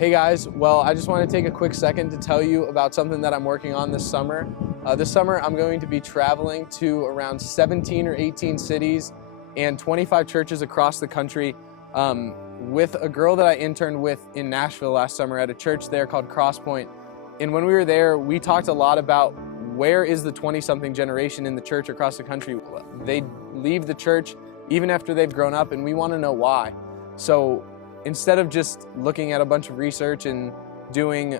Hey guys, well, I just want to take a quick second to tell you about something that I'm working on this summer. This summer, I'm going to be traveling to around 17 or 18 cities and 25 churches across the country with a girl that I interned with in Nashville last summer at a church there called Crosspoint. And when we were there, we talked a lot about where is the 20-something generation in the church across the country. They leave the church even after they've grown up, and we want to know why. So instead of just looking at a bunch of research and doing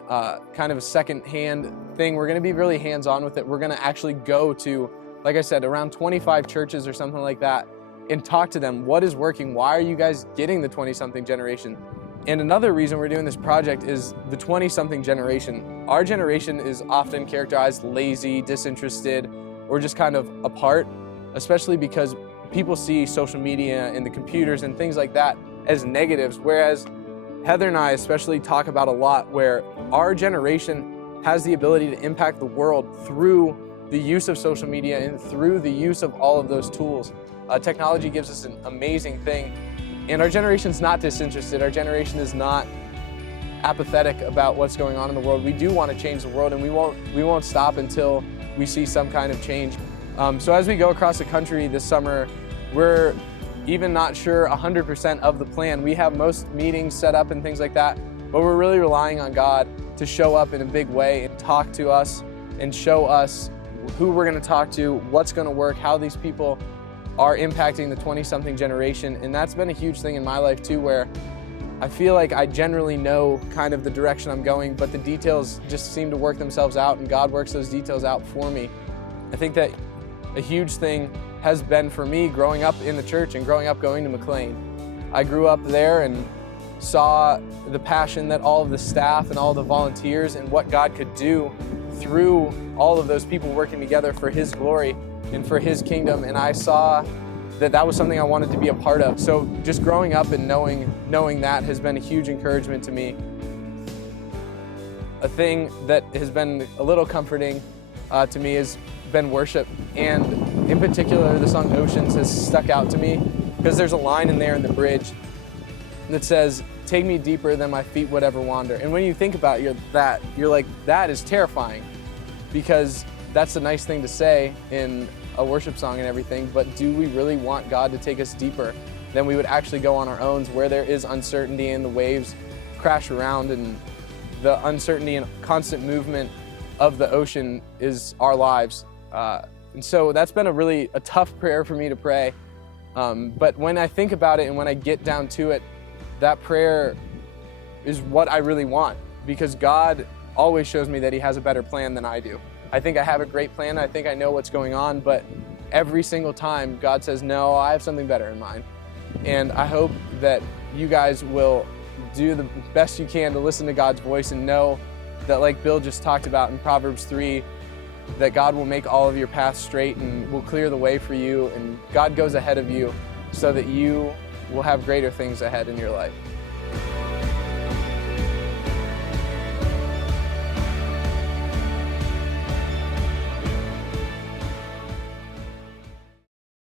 kind of a second-hand thing, we're going to be really hands-on with it. We're going to actually go to, like I said, around 25 churches or something like that and talk to them. What is working? Why are you guys getting the 20-something generation? And another reason we're doing this project is the 20-something generation. Our generation is often characterized lazy, disinterested, or just kind of apart, especially because people see social media and the computers and things like that as negatives, whereas Heather and I especially talk about a lot where our generation has the ability to impact the world through the use of social media and through the use of all of those tools. Technology gives us an amazing thing, and our generation's not disinterested. Our generation is not apathetic about what's going on in the world. We do want to change the world, and we won't stop until we see some kind of change. So as we go across the country this summer, we're even not sure 100% of the plan. We have most meetings set up and things like that, but we're really relying on God to show up in a big way and talk to us and show us who we're going to talk to, what's going to work, how these people are impacting the 20-something generation. And that's been a huge thing in my life too, where I feel like I generally know kind of the direction I'm going, but the details just seem to work themselves out, and God works those details out for me. I think that a huge thing has been for me growing up in the church and growing up going to McLane. I grew up there and saw the passion that all of the staff and all the volunteers and what God could do through all of those people working together for His glory and for His kingdom, and I saw that that was something I wanted to be a part of. So just growing up and knowing that has been a huge encouragement to me. A thing that has been a little comforting to me has been worship, and in particular the song Oceans has stuck out to me because there's a line in there in the bridge that says, "Take me deeper than my feet would ever wander." And when you think about that, you're like, that is terrifying, because that's a nice thing to say in a worship song and everything, but do we really want God to take us deeper than we would actually go on our own, where there is uncertainty and the waves crash around and the uncertainty and constant movement of the ocean is our lives? And so that's been a tough prayer for me to pray. But when I think about it and when I get down to it, that prayer is what I really want, because God always shows me that He has a better plan than I do. I think I have a great plan. I think I know what's going on, but every single time God says, no, I have something better in mind. And I hope that you guys will do the best you can to listen to God's voice and know that, like Bill just talked about in Proverbs 3, that God will make all of your paths straight and will clear the way for you, and God goes ahead of you so that you will have greater things ahead in your life.